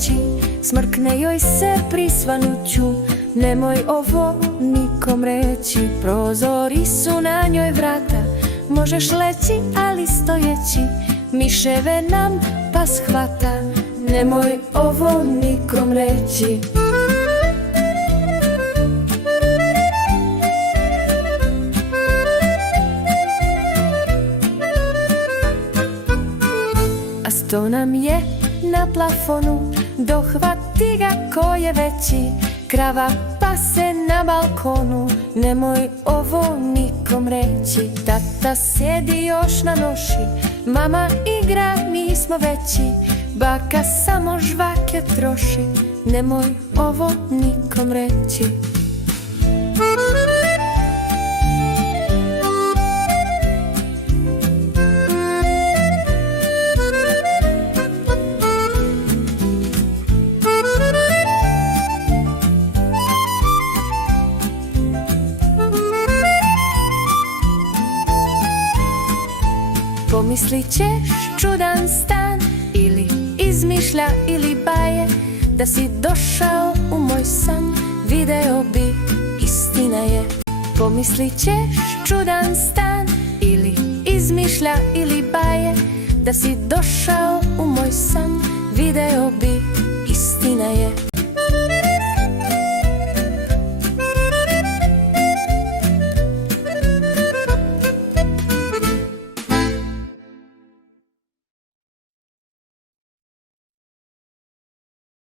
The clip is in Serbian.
reći, smrkne joj se prisvanuću. Nemoj ovo nikom reći, prozori su na njoj vrata. Možeš leći, ali stojeći, miševe nam pas hvata. Nemoj ovo nikom reći. A sto nam je na plafonu, dohvati ga ko je veći. Krava pase na balkonu, nemoj ovo nikom reći. Tata sjedi još na noši, mama igra, mi smo veći. Baka samo žvake troši, nemoj ovo nikom reći. Pomislit ćeš čudan stan, ili izmišlja ili baje, da si došao u moj san, video bi, istina je. Pomislit ćeš čudan stan, ili izmišlja ili baje, da si došao u moj san, video